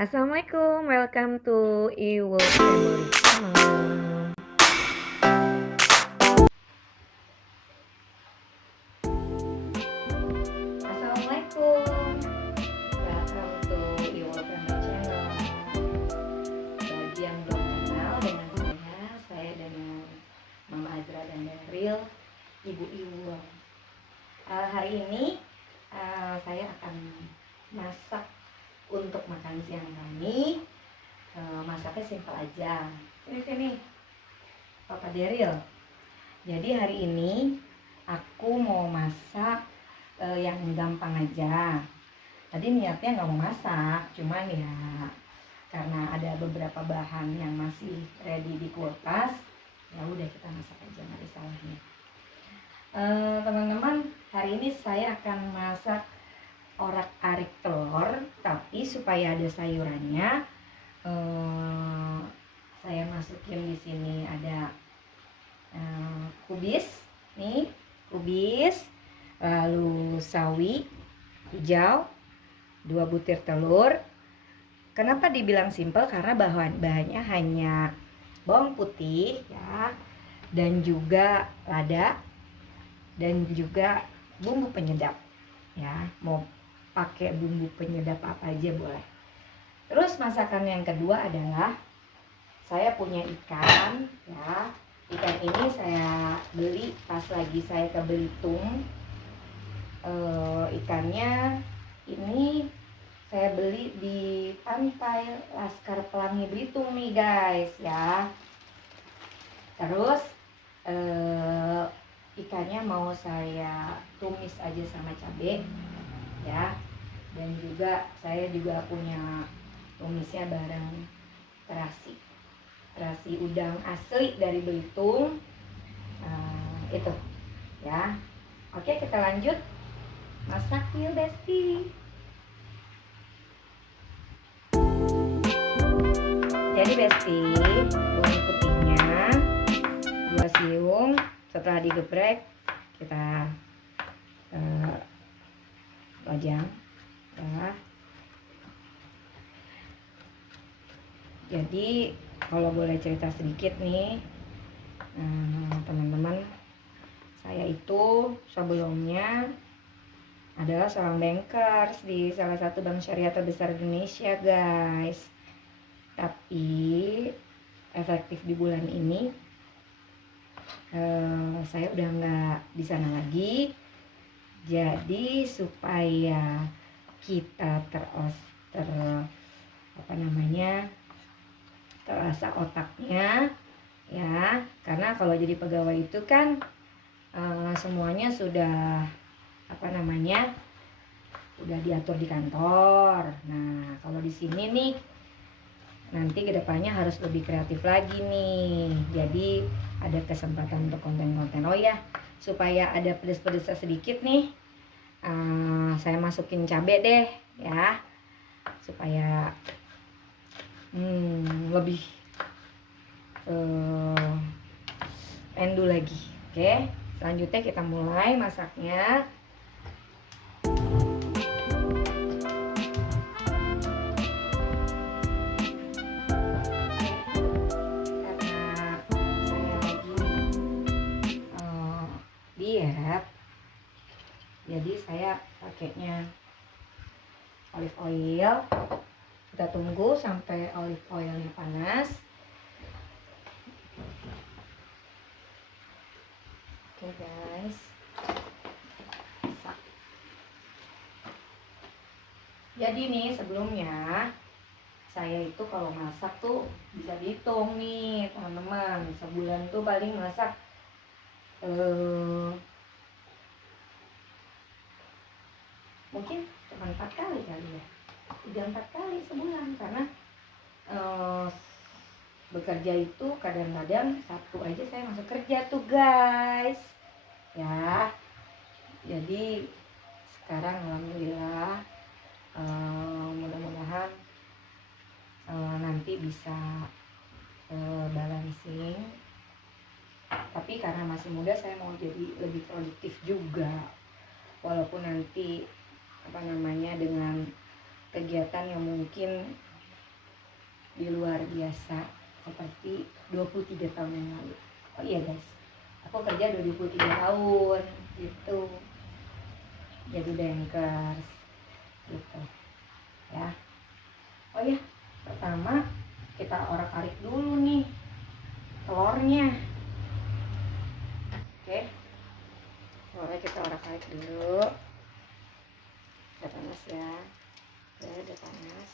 Assalamualaikum, welcome to Iwo Family Channel. Assalamualaikum, welcome to Iwo Family Channel. Bagi yang belum kenal dengan saya dengan Mama Azra dan Daryl, Ibu Iwo. Hari ini saya akan masak untuk makan siang kami. Masaknya simpel aja. Sini Papa Daryl. Jadi hari ini aku mau masak yang gampang aja. Tadi niatnya nggak mau masak, cuman ya karena ada beberapa bahan yang masih ready di kulkas, ya udah kita masak aja, nggak ada salahnya. Teman-teman, hari ini saya akan masak orak-arik telur, tapi supaya ada sayurannya, saya masukin di sini ada kubis, lalu sawi hijau, 2 butir telur. Kenapa dibilang simple? Karena bahannya hanya bawang putih ya, dan juga lada, dan juga bumbu penyedap ya. Mau pakai bumbu penyedap apa aja boleh. Terus masakan yang kedua adalah saya punya ikan ya. Ikan ini saya beli pas lagi saya ke Belitung. Ikannya ini saya beli di Pantai Laskar Pelangi Belitung nih guys ya. Terus ikannya mau saya tumis aja sama cabai ya, dan juga saya juga punya tumisnya bareng terasi udang asli dari Belitung. Itu ya. Oke, kita lanjut masak yuk Besti. Jadi Besti, bawang putihnya 2 siung. Setelah digeprek kita lajang ya. Jadi kalau boleh cerita sedikit nih teman-teman, saya itu sebelumnya adalah seorang bankers di salah satu bank syariah terbesar di Indonesia guys. Tapi efektif di bulan ini saya udah nggak di sana lagi. Jadi supaya kita terasa otaknya ya, karena kalau jadi pegawai itu kan semuanya sudah udah diatur di kantor. Nah kalau di sini nih nanti kedepannya harus lebih kreatif lagi nih. Jadi ada kesempatan untuk konten-konten. Oh ya, supaya ada pedes-pedesnya sedikit nih, saya masukin cabai deh ya, supaya lebih endu lagi. Oke, selanjutnya kita mulai masaknya. Diet, jadi saya pakainya olive oil. Kita tunggu sampai olive oilnya panas. Oke guys, masak. Jadi nih sebelumnya saya itu kalau masak tuh bisa dihitung nih teman-teman, sebulan tuh paling masak mungkin cuma 4 kali ya, 3-4 kali sebulan, karena bekerja itu kadang-kadang Sabtu aja saya masuk kerja tuh guys ya. Jadi sekarang alhamdulillah, mudah-mudahan nanti bisa balancing. Tapi karena masih muda saya mau jadi lebih produktif juga, walaupun nanti dengan kegiatan yang mungkin di luar biasa seperti 23 tahun yang lalu. Oh iya guys, aku kerja 23 tahun gitu jadi bankers gitu ya. Oh iya, pertama kita orak-arik dulu nih telurnya. Oke, telurnya kita orak-arik dulu. Udah panas ya. Udah panas.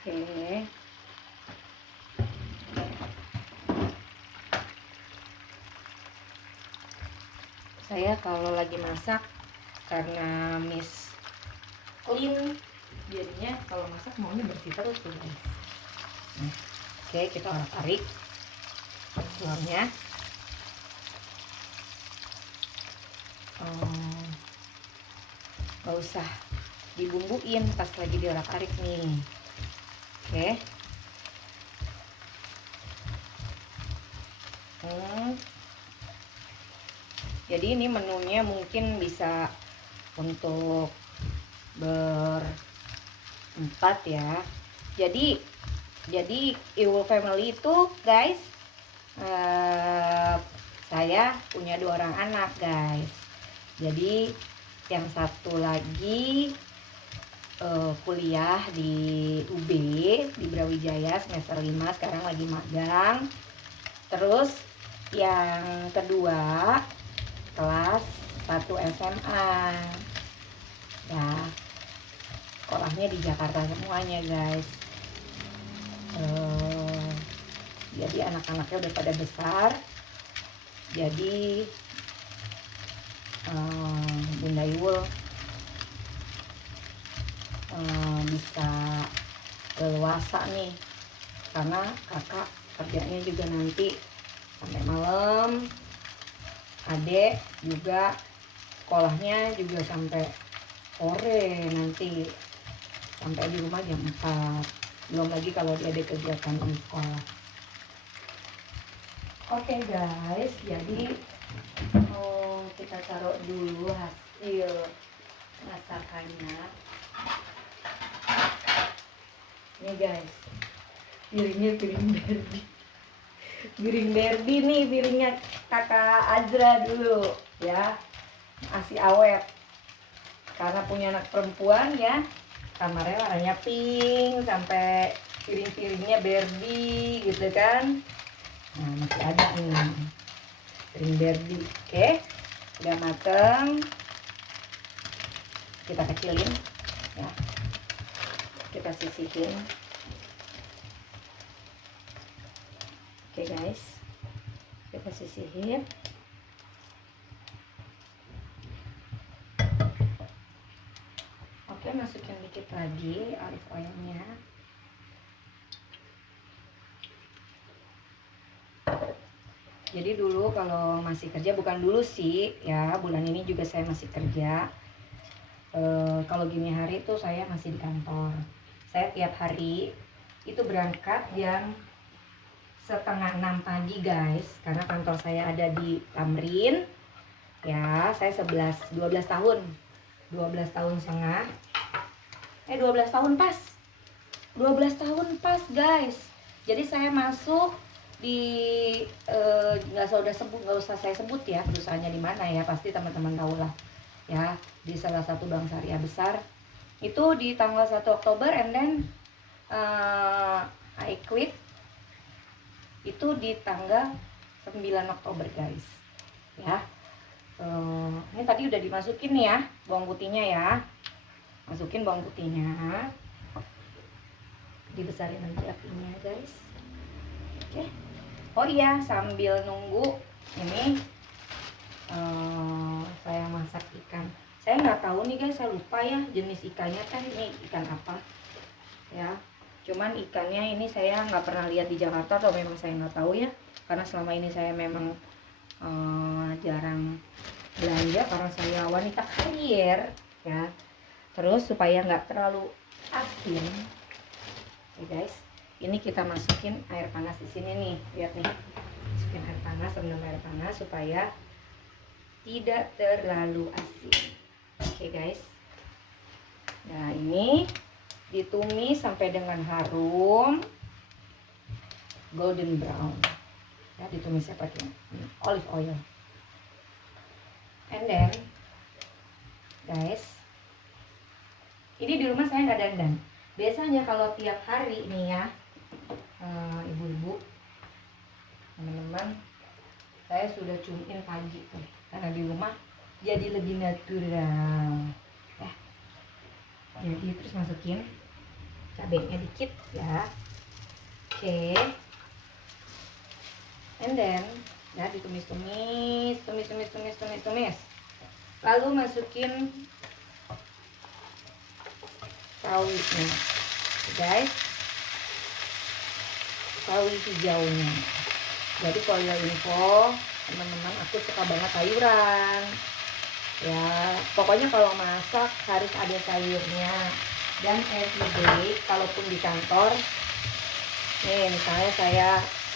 Oke. Saya kalau lagi masak karena miss clean, jadinya kalau masak maunya bersih terus tuh guys. Nah, oke, kita orak-arik telurnya. Gak usah dibumbuin pas lagi diorak-arik nih. Oke. Jadi ini menunya mungkin bisa untuk berempat ya. Jadi Iwo Family itu guys, saya punya 2 orang anak guys. Jadi yang satu lagi kuliah di UB di Brawijaya semester 5, sekarang lagi magang. Terus yang kedua kelas 1 SMA ya, sekolahnya di Jakarta semuanya guys. Jadi anak-anaknya udah pada besar, jadi Bunda Iwul bisa leluasa nih karena kakak kerjanya juga nanti sampai malam, adek juga sekolahnya juga sampai sore, nanti sampai di rumah jam 4, belum lagi kalau dia ada kegiatan di sekolah. Oke guys, jadi kita taruh dulu hasil masakannya. Nih guys, piringnya piring Derby nih, piringnya kakak Azra dulu ya, masih awet karena punya anak perempuan ya. Kamarnya warnanya pink, sampai piring-piringnya Barbie gitu kan. Nah, masih ada nih piring Barbie. Oke, udah mateng, kita kecilin ya, kita sisihin. Oke guys, kita sisihin. Oke, masukin dikit lagi olive oilnya. Jadi dulu kalau masih kerja, bukan dulu sih ya, bulan ini juga saya masih kerja. Kalau gini hari tuh saya masih di kantor. Saya tiap hari itu berangkat jam 5:30 pagi guys, karena kantor saya ada di Tamrin ya. Saya 12 tahun 12 tahun setengah 12 tahun pas 12 tahun pas guys. Jadi saya masuk di nggak usah saya sebut ya perusahaannya di mana ya, pasti teman-teman tahu lah ya, di salah satu bank syariah besar. Itu di tanggal 1 Oktober and then I quit itu di tanggal 9 Oktober guys ya. Ini tadi udah dimasukin nih ya bawang putihnya ya, masukin bawang putihnya, dibesarin aja apinya guys. Oke. Oh iya, sambil nunggu ini saya masak ikan. Saya nggak tahu nih guys, saya lupa ya jenis ikannya kan, ini ikan apa ya. Cuman ikannya ini saya nggak pernah lihat di Jakarta, atau memang saya nggak tahu ya, karena selama ini saya memang jarang belanja karena saya wanita karier ya. Terus supaya nggak terlalu asin, oke guys, Ini kita masukin air panas di sini nih, lihat nih. Masukin air panas, rendam air panas supaya tidak terlalu asin. Oke guys. Nah ini ditumis sampai dengan harum golden brown. Ya, ditumisnya pakai olive oil. And then guys, ini di rumah saya nggak dandan. Biasanya kalau tiap hari nih ya, ibu-ibu, teman-teman, saya sudah cumin pagi tuh, karena di rumah jadi lebih natural ya. Jadi terus masukin cabenya dikit ya. Oke. And then ya ditumis-tumis, tumis. Lalu masukin sawinya, guys, sawi hijaunya. Jadi for your info, teman-teman, aku suka banget sayuran. Ya, pokoknya kalau masak harus ada sayurnya. Dan everyday, kalaupun di kantor, nih misalnya saya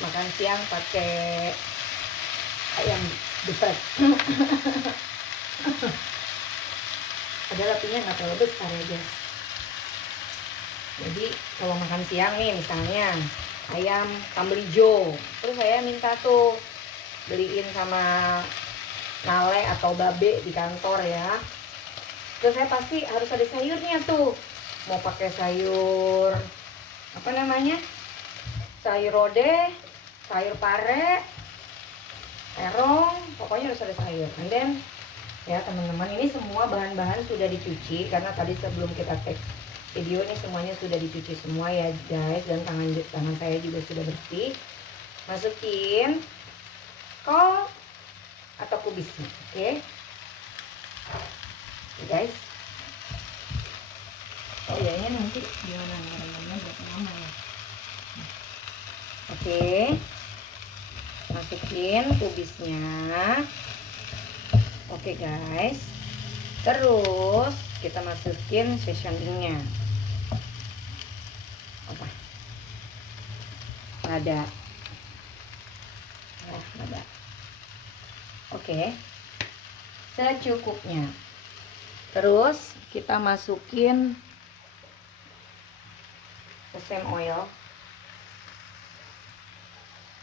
makan siang pakai ayam geprek. Adalah apinya nggak terlalu besar ya guys. Jadi kalau makan siang nih misalnya ayam sambal hijau, terus saya minta tuh beliin sama Nale atau Babe di kantor ya. Terus saya pasti harus ada sayurnya tuh. Mau pakai sayur apa namanya? Sayur rode, sayur pare, terong, pokoknya harus ada sayur. And then ya teman-teman, ini semua bahan-bahan sudah dicuci karena tadi sebelum kita take video ini semuanya sudah dicuci semua ya guys, dan tangan saya juga sudah bersih. Masukin kol atau kubisnya, oke? Guys, oh ya ini nanti gimana namanya buat mama ya. Oke, masukin kubisnya. Oke guys, terus kita masukin seasoningnya. Apa? Lada. Nah, lada. Oke, secukupnya. Terus kita masukin sesame oil.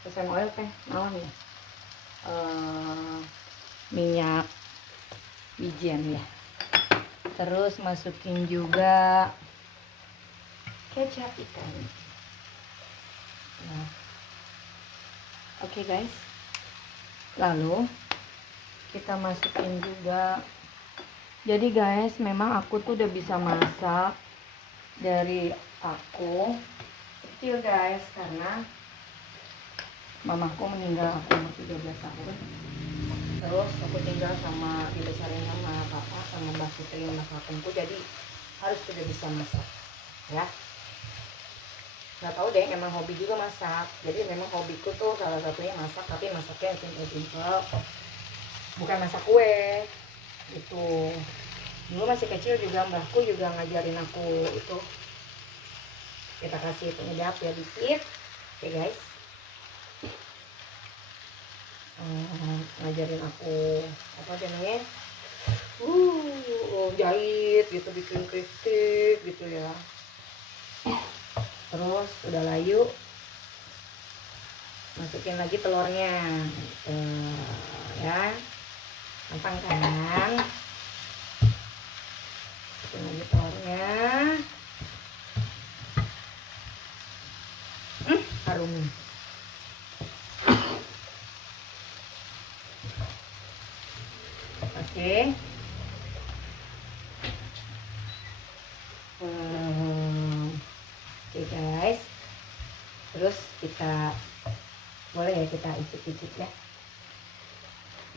Sesame oil teh naon ya? Minyak wijen ya. Terus masukin juga kecap ikan. Nah, oke guys. Lalu kita masukin juga. Jadi guys, memang aku tuh udah bisa masak dari aku kecil guys, karena mamaku meninggal aku umur 13 tahun. Terus aku tinggal sama, dibesarin sama papa, sama mbak Putri, mbak kakakku, jadi harus sudah bisa masak ya. Nggak tahu deh, emang hobi juga masak. Jadi memang hobiku tuh salah satunya masak, tapi masaknya simple-simple, bukan masak kue gitu. Dulu masih kecil juga mbahku juga ngajarin aku itu, kita kasih penyedap ya dikit. Oke guys, ngajarin aku apa namanya, jahit gitu, bikin kristik gitu ya. Terus udah layu, masukin lagi telurnya gitu, ya gampang kan. Masukin lagi telurnya, harum. Oke. Oke guys, terus kita boleh ya kita icip-icip ya,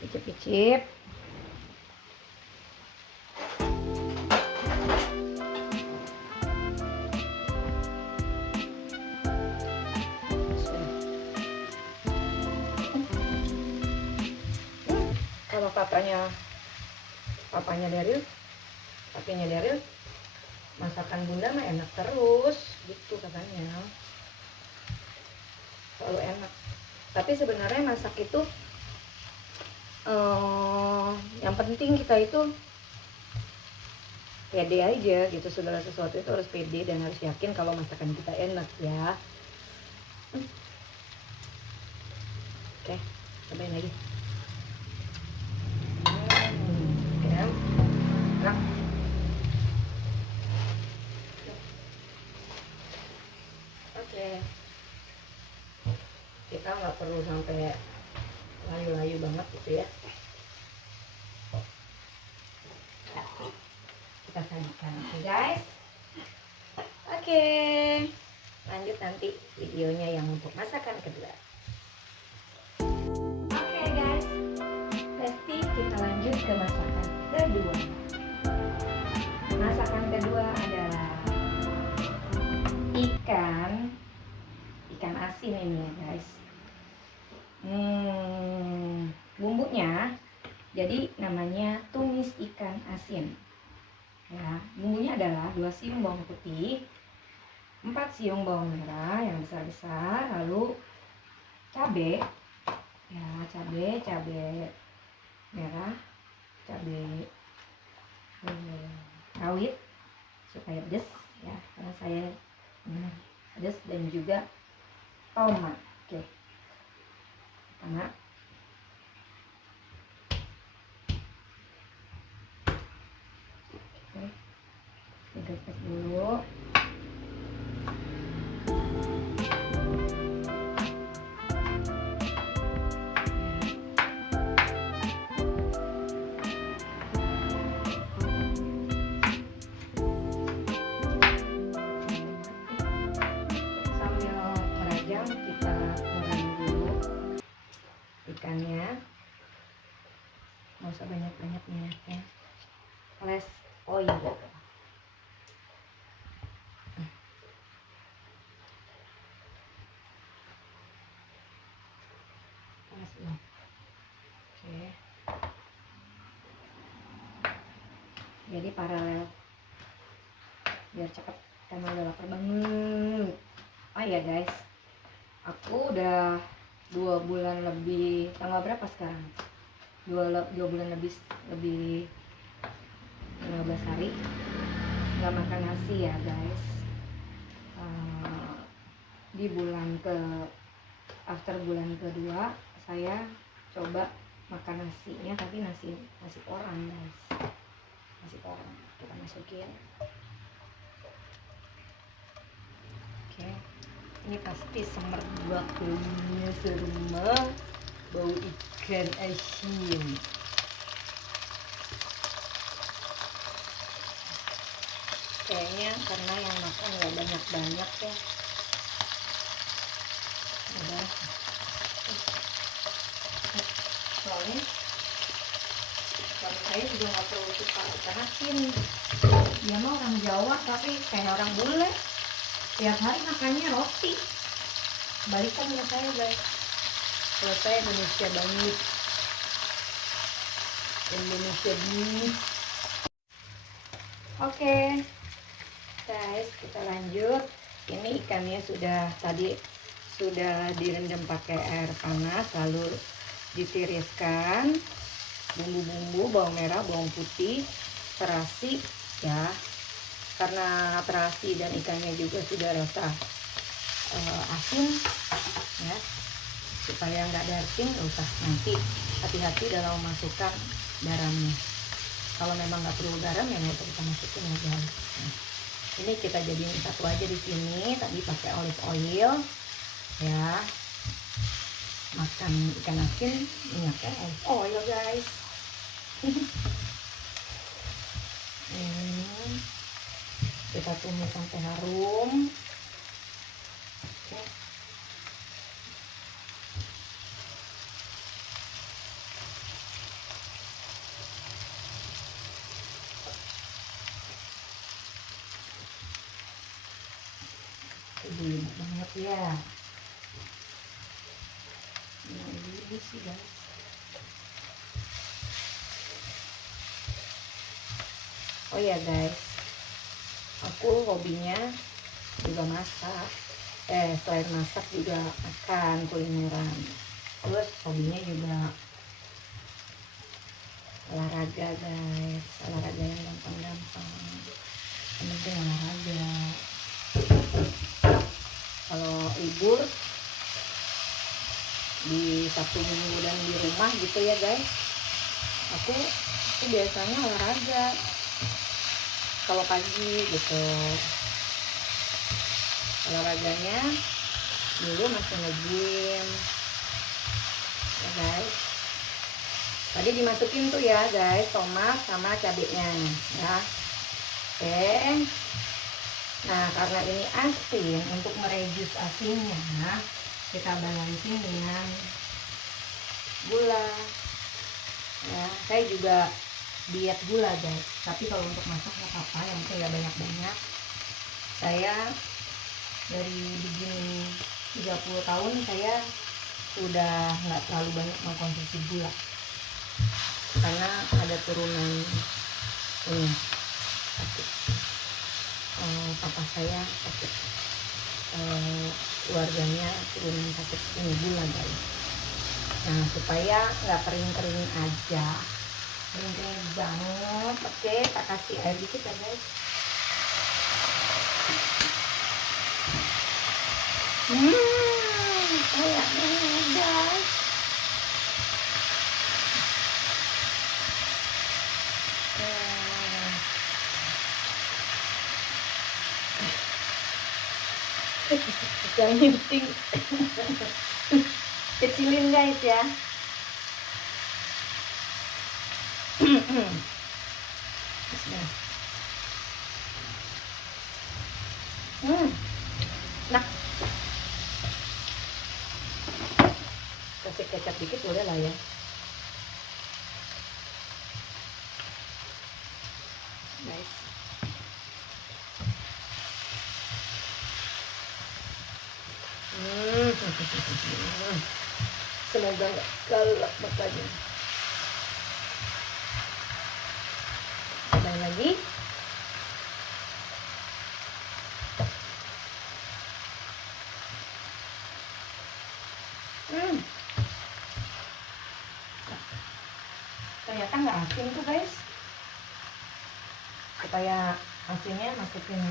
icip-icip. Kalau papanya Daryl, masakan bunda mah enak terus gitu katanya. selalu enak. Tapi sebenarnya masak itu yang penting kita itu pede aja gitu. Segala sesuatu itu harus pede dan harus yakin kalau masakan kita enak ya. Oke, cobain lagi. Enak. Oke, kita nggak perlu sampai layu-layu banget gitu ya. Kita sajikan, oke guys. Oke, lanjut nanti videonya yang untuk masakan kedua. Oke guys, pasti kita lanjut ke masakan kedua. Masakan kedua adalah ikan asin ini ya guys. Bumbunya jadi namanya tumis ikan asin ya. Bumbunya adalah 2 siung bawang putih, 4 siung bawang merah yang besar-besar, lalu cabai ya, cabai merah, cabai rawit supaya pedas ya, karena saya pedas, dan juga tomat. Oke, karena digeprek dulu. Sambil merajang kita goreng dulu ikannya, nggak usah banyak-banyak minyaknya, less oil. Oke, jadi paralel biar cepet karena udah lapar banget. Oh ya guys, aku udah 2 bulan lebih, tanggal berapa sekarang? 2 bulan lebih 15 hari nggak makan nasi ya guys. Di after bulan kedua saya coba makan nasinya, tapi nasi koran guys. Nasi koran kita masukin. Oke, ini pasti semerbak baunya, serem, bau ikan asin. Kayaknya karena yang makan nggak banyak ya. Soalnya suami saya juga nggak terlalu suka ikan asin. Dia mah orang Jawa tapi kayak orang bule, tiap hari makannya roti. Balikan ya saya guys, kalau saya Indonesia banget, Indonesia banget. Oke guys, kita lanjut. Ini ikannya sudah direndam pakai air panas, lalu ditiriskan bumbu-bumbu, bawang merah, bawang putih, terasi ya. Karena terasi dan ikannya juga sudah rasa asin ya, supaya nggak ada asin, usah nanti hati-hati dalam memasukkan garamnya. Kalau memang nggak perlu garam ya nggak usah kita masukin ya guys. Nah, ini kita jadiin satu aja di sini. Tadi pakai olive oil ya, makan ikan asin minyaknya olive oil guys. Kita tumis sampai harum. Oke. Enak banget ya. Ini sih guys. Oh ya guys, aku hobinya juga masak. selain masak juga makan kulineran. Terus hobinya juga olahraga guys, olahraga yang gampang-gampang, yang penting olahraga. Kalau libur di Sabtu Minggu dan di rumah gitu ya guys, aku biasanya olahraga kalau pagi gitu. Olahraganya dulu masih nge-gym ya guys. Tadi dimasukin tuh ya guys tomat sama cabenya ya. Oke. Nah karena ini asin, untuk mereduce asinnya kita balancing dengan gula ya. Saya juga diet gula guys, tapi kalau untuk masak nggak apa-apa, yang penting nggak banyak-banyak. Saya dari begini 30 tahun saya udah nggak terlalu banyak mengkonsumsi gula karena ada turunan ini sakit, papa saya sakit, keluarganya turunan sakit ini gula guys. Nah supaya nggak kering-kering aja, kering-kering banget, oke tak kasih air dikit ya guys. Kayak ini guys. Yang penting kecilin guys ya. Nah kasih kecap dikit boleh lah ya guys. Semoga nggak galak makanya. Tambah lagi. Ternyata nggak asin tuh guys. Supaya asinnya masukin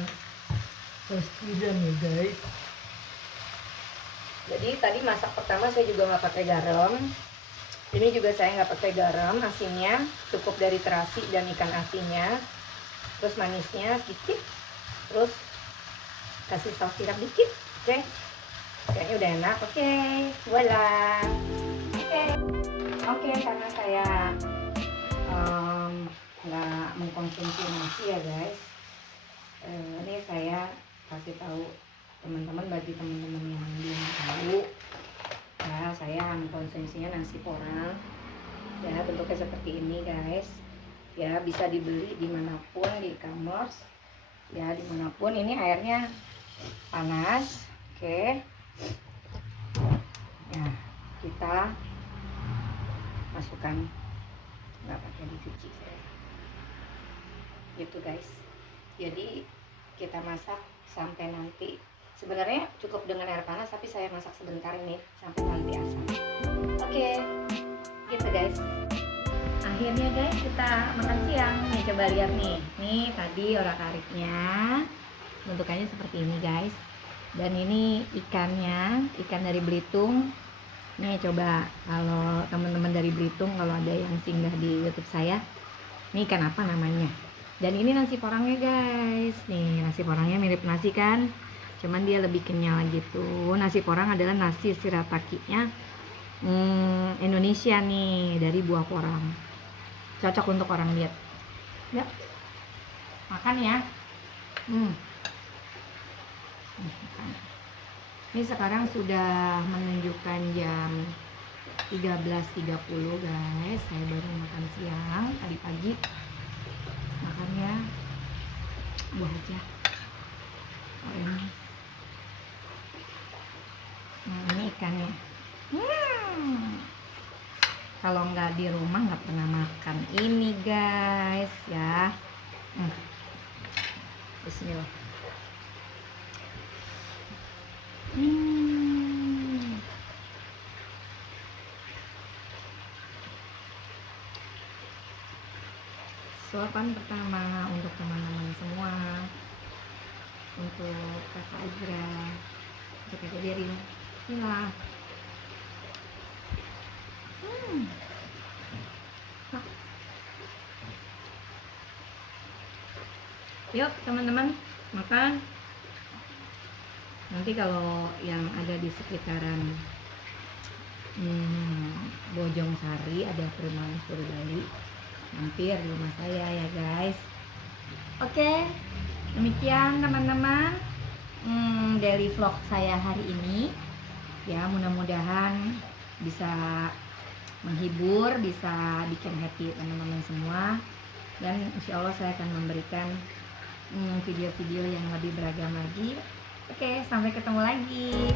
saus tiram ya guys. Jadi tadi masak pertama saya juga nggak pakai garam. Ini juga saya nggak pakai garam, asinnya cukup dari terasi dan ikan asinnya. Terus manisnya sedikit. Terus kasih saus tiram dikit. Oke. Kayaknya udah enak. Oke, voila. Oke, karena saya nggak mengkonsumsi nasi ya guys. Ini saya kasih tahu teman-teman, bagi teman-teman yang belum tahu ya, saya mengkonsumsinya nasi porang ya, bentuknya seperti ini guys ya, bisa dibeli dimanapun, di e-commerce ya, dimanapun. Ini airnya panas. Oke. Nah kita masukkan, nggak pakai dicuci saya gitu guys. Jadi kita masak sampai nanti, sebenarnya cukup dengan air panas, tapi saya masak sebentar ini sampai nanti asam. Oke, gitu guys. Akhirnya guys kita makan siang nih. Coba lihat nih, tadi orak-ariknya bentukannya seperti ini guys. Dan ini ikannya, ikan dari Belitung. Nih coba kalau teman-teman dari Belitung, kalau ada yang singgah di YouTube saya, ini ikan apa namanya. Dan ini nasi porangnya guys. Nih nasi porangnya mirip nasi kan, cuman dia lebih kenyal gitu. Nasi porang adalah nasi shiratakinya Indonesia nih, dari buah porang. Cocok untuk orang diet. Ya, makan ya. Ini sekarang sudah menunjukkan jam 13.30 guys. Saya baru makan siang tadi pagi. Makannya buah aja. Nah ini ikannya. Kalau nggak di rumah nggak pernah makan ini guys ya. Bismillah. Hmm. Suapan pertama untuk teman-teman semua, untuk kakak Azra, untuk kakak Derin. Inilah. Yuk teman-teman, makan. Nanti kalau yang ada di sekitaran Bojong Sari, ada perumahan Puri Bali, mampir di rumah saya ya guys. Oke, demikian teman-teman daily vlog saya hari ini. Ya, mudah-mudahan bisa menghibur, bisa bikin happy teman-teman semua. Dan insya Allah saya akan memberikan video-video yang lebih beragam lagi. Oke, sampai ketemu lagi.